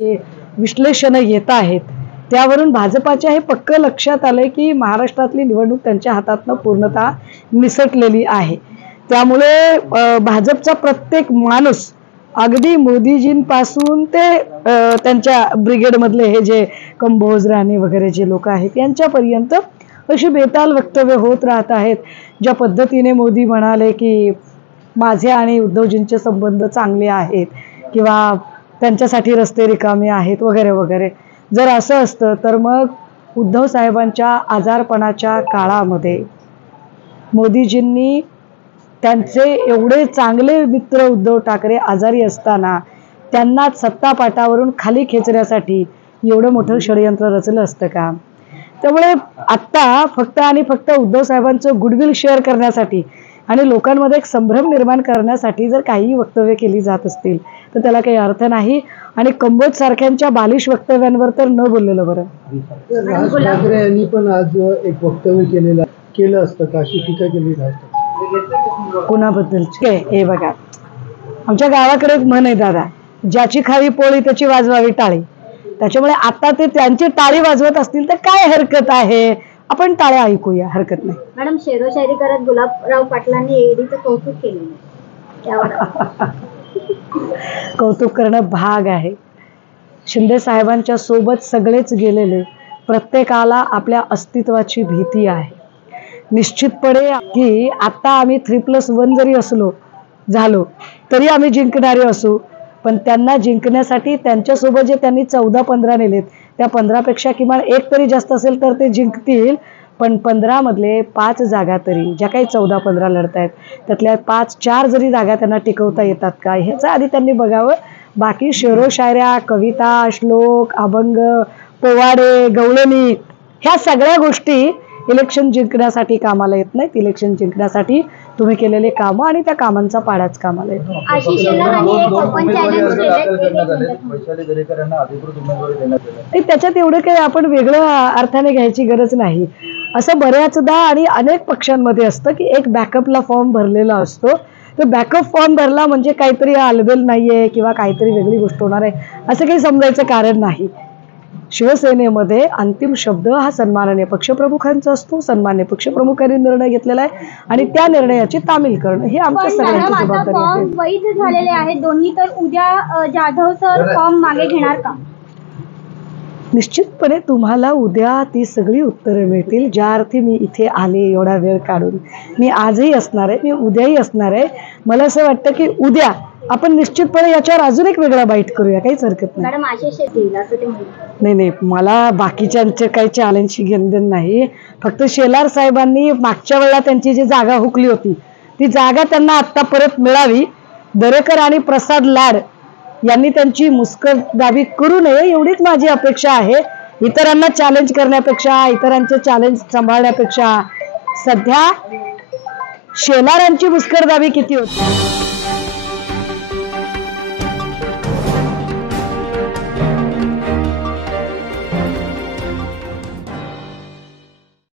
विश्लेषण येत आहेत त्यावरून भाजपाच्या हे पक्क लक्षात आलंय की महाराष्ट्रातली निवडणूक त्यांच्या हातातनं पूर्णतः निसटलेली आहे। त्यामुळे भाजपचा प्रत्येक माणूस अगदी मोदीजींपासून ते त्यांच्या ब्रिगेडमधले हे जे कंबोज राणे वगैरे जे लोक आहेत यांच्यापर्यंत अशी बेताल वक्तव्य होत राहत आहेत। ज्या पद्धतीने मोदी म्हणाले की माझे आणि उद्धवजींचे संबंध चांगले आहेत किंवा त्यांच्यासाठी रस्ते रिकामे आहेत वगैरे वगैरे, जर असं असतं तर मग उद्धव साहेबांच्या आजारपणाच्या काळामध्ये मोदीजींनी त्यांचे एवढे चांगले मित्र उद्धव ठाकरे आजारी असताना त्यांना सत्तापाटावरून खाली खेचण्यासाठी एवढं मोठं षडयंत्र रचलं असतं का? त्यामुळे आत्ता फक्त आणि फक्त उद्धव साहेबांचं गुडविल शेअर करण्यासाठी आणि लोकांमध्ये एक संभ्रम निर्माण करण्यासाठी जर काही वक्तव्य केली जात असतील तर त्याला काही अर्थ नाही। आणि कंबोज सारख्यांच्या बालिश वक्तव्यांवर तर न बोललेलं बरं। राज ठाकरे यांनी पण आज एक वक्तव्य केलं असतं का अशी टीका केली जाते कोणाबद्दल? हे बघा, आमच्या गावाकडे एक म्हण आहे दादा, ज्याची खावी पोळी त्याची वाजवावी टाळी। त्याच्यामुळे आता ते त्यांची टाळी वाजवत असतील तर काय हरकत आहे, आपण टाळ्या ऐकूया, हरकत नाही। मॅडम, शेरोशायरी करत गुलाबराव पाटलांनी ईडीचं कौतुक केलं, कौतुक करणं भाग आहे। शिंदे साहेबांच्या सोबत सगळेच गेलेले, प्रत्येकाला आपल्या अस्तित्वाची भीती आहे। निश्चितपणे की आता आम्ही 3+1 जरी झालो तरी आम्ही जिंकणारे असू, पण त्यांना जिंकण्यासाठी त्यांच्यासोबत जे त्यांनी 14-15 नेलेत त्या 15पेक्षा किमान एक तरी जास्त असेल तर ते जिंकतील। पण 15 मधले 5 जागा तरी, ज्या काही 14-15 लढतायत त्यातल्या 5-4 जरी जागा त्यांना टिकवता येतात का ह्याचं आधी त्यांनी बघावं। बाकी शेरो शायऱ्या, कविता, श्लोक, अभंग, पोवाडे, गवळणी ह्या सगळ्या गोष्टी इलेक्शन जिंकण्यासाठी कामाला येत नाहीत। इलेक्शन जिंकण्यासाठी तुम्ही केलेले कामं आणि त्या कामांचा पाडाच कामाला येतो। त्याच्यात एवढं काही आपण वेगळं अर्थाने घ्यायची गरज नाही। असं बऱ्याचदा आणि अनेक पक्षांमध्ये असतं की एक बॅकअपला फॉर्म भरलेला असतो, तर बॅकअप फॉर्म भरला म्हणजे काहीतरी आलबेल नाहीये किंवा काहीतरी वेगळी गोष्ट होणार आहे असं काही समजायचं कारण नाही। शिवसेनेमध्ये अंतिम शब्द हा सन्माननीय पक्षप्रमुखांचा असतो। सन्माननीय पक्षप्रमुखांनी निर्णय घेतलेला आहे आणि त्या निर्णयाची तामील करणं ही आमच्या सगळ्यांची जबाबदारी आहे। वैध झालेले आहेत दोन्ही, तर उद्या जाधव सर फॉर्म मागे घेणार का? निश्चितपणे तुम्हाला उद्या ती सगळी उत्तरं मिळतील। ज्या अर्थी मी इथे आले एवढा वेळ काढून, मी आजही असणार आहे, मी उद्याही असणार आहे। मला असं वाटतं की उद्या आपण निश्चितपणे याच्यावर अजून एक वेगळा बाईट करूया, काहीच हरकत नाही। नाही, मला बाकीच्यांचे काही चॅलेंजची घेणदेण नाही। फक्त शेलार साहेबांनी मागच्या वेळेला त्यांची जी जागा हुकली होती ती जागा त्यांना आत्ता परत मिळावी। दरेकर आणि प्रसाद लाड यांनी त्यांची मुस्कटदाबी करू नये एवढीच माझी अपेक्षा आहे। इतरांना चॅलेंज करण्यापेक्षा, इतरांचे चॅलेंज सांभाळण्यापेक्षा सध्या शेलारांची मुस्कटदाबी किती होती